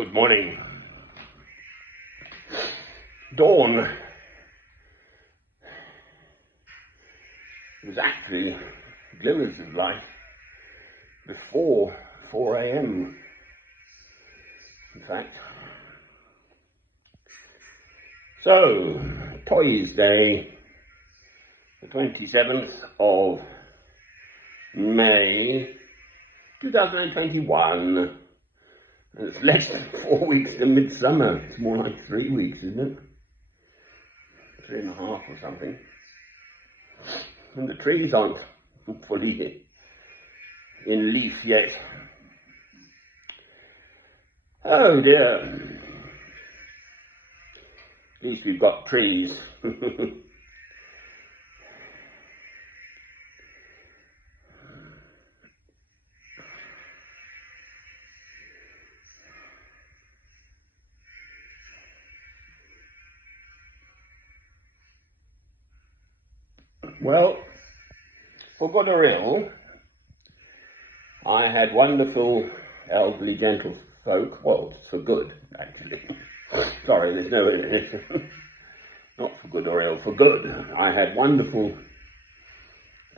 Good morning. Dawn was actually glimmers of light before 4 a.m. in fact. So, Toys Day, the 27th of May 2021. It's less than 4 weeks to midsummer. It's more like 3 weeks, isn't it? 3.5 or something. And the trees aren't fully in leaf yet. Oh dear. At least we've got trees. Well, for good or ill, I had wonderful elderly gentlefolk. Well, it's for good, actually. Sorry, there's no not for good or ill, for good. I had wonderful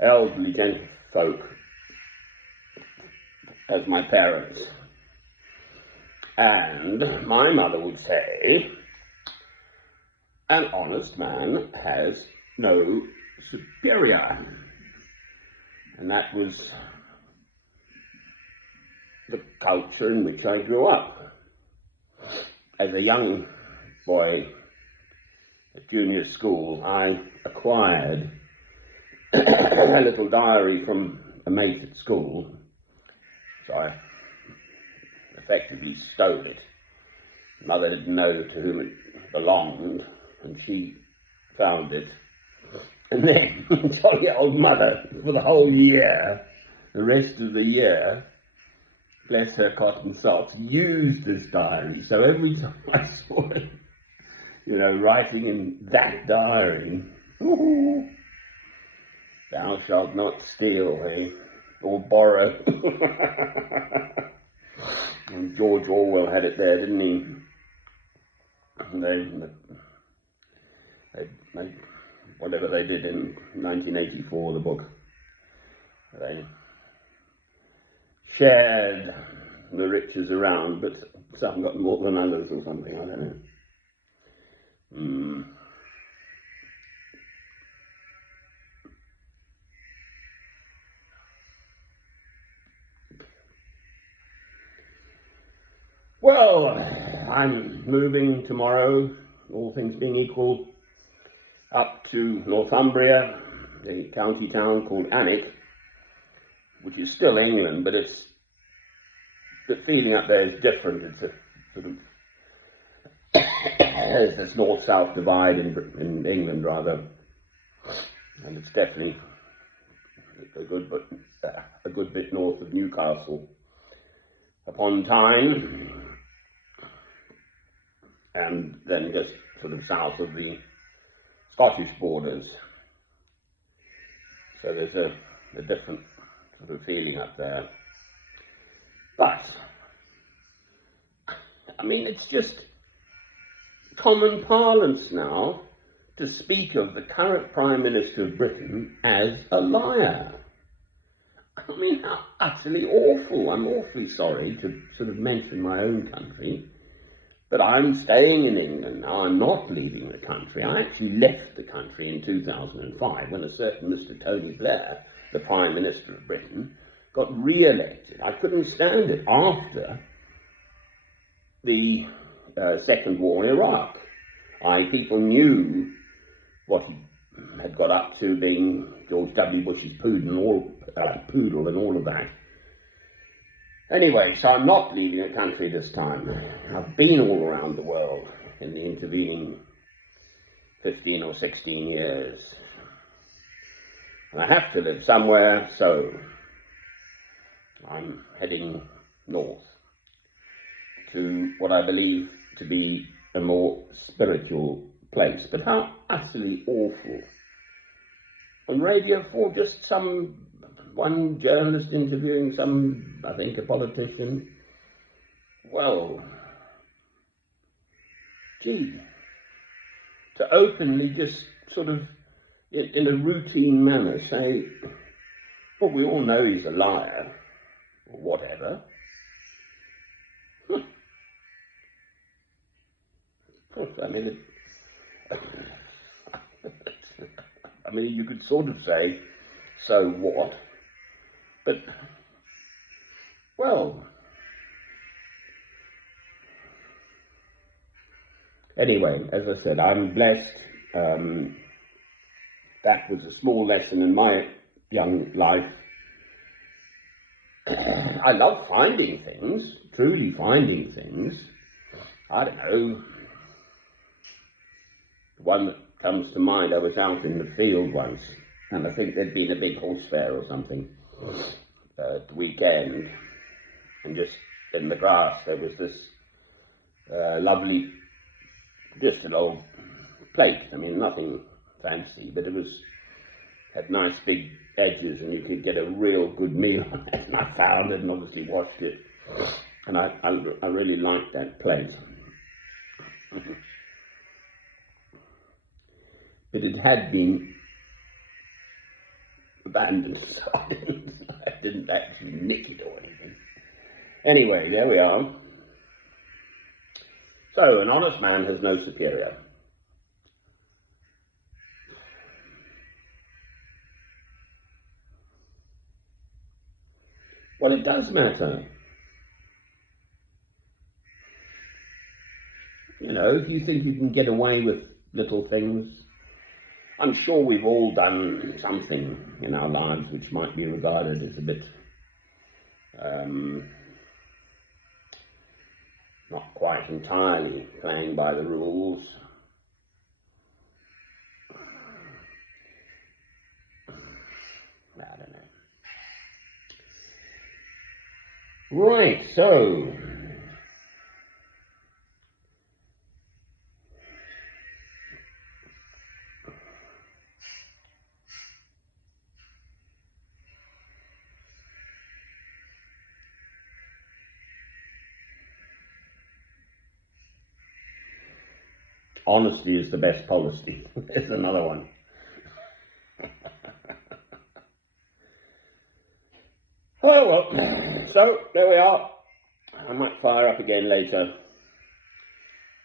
elderly gentlefolk as my parents. And my mother would say, an honest man has no superior. And that was the culture in which I grew up. As a young boy at junior school, I acquired a little diary from a mate at school, so I effectively stole it. Mother didn't know to whom it belonged, and she found it. And then, jolly old mother, for the whole year, the rest of the year, bless her cotton socks, used this diary. So every time I saw it, writing in that diary, thou shalt not steal, or borrow. And George Orwell had it there, didn't he? They whatever they did in 1984, the book, they shared the riches around, but some got more than others or something, I don't know. Well, I'm moving tomorrow, all things being equal, up to Northumbria, a county town called Alnwick, which is still England, but the feeling up there is different. It's a sort of there's this north-south divide in England, rather, and it's definitely a good bit north of Newcastle upon Tyne, and then just sort of south of the Scottish borders. So there's a different sort of feeling up there. But, I mean, it's just common parlance now to speak of the current Prime Minister of Britain as a liar. I mean, how utterly awful. I'm awfully sorry to sort of mention my own country, but I'm staying in England now. I'm not leaving the country. I actually left the country in 2005 when a certain Mr. Tony Blair, the Prime Minister of Britain, got re-elected. I couldn't stand it after the Second War in Iraq. People knew what he had got up to, being George W. Bush's poodle and all of that. Anyway, so I'm not leaving the country this time. I've been all around the world in the intervening 15 or 16 years. And I have to live somewhere, so I'm heading north to what I believe to be a more spiritual place. But how utterly awful. On Radio 4, just one journalist interviewing a politician. Well, gee, to openly just sort of, in a routine manner, say, well, we all know he's a liar, or whatever. I mean, you could sort of say, so what? But, well, anyway, as I said, I'm blessed. That was a small lesson in my young life. I love finding things, truly finding things. I don't know. One that comes to mind, I was out in the field once, and I think there'd been a big horse fair or something at the weekend, and just in the grass there was this lovely, just an old plate. I mean, nothing fancy, but it had nice big edges, and you could get a real good meal on it. And I found it and obviously washed it, and I really liked that plate. But it had been abandoned, so I didn't actually nick it or anything. Anyway, there we are. So, an honest man has no superior. Well, it does matter. You know, if you think you can get away with little things, I'm sure we've all done something in our lives which might be regarded as a bit not quite entirely playing by the rules. I don't know. Right, so honesty is the best policy. There's another one. Oh well, so there we are. I might fire up again later,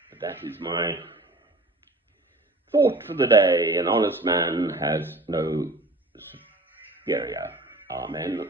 but that is my thought for the day. An honest man has no superior. Amen.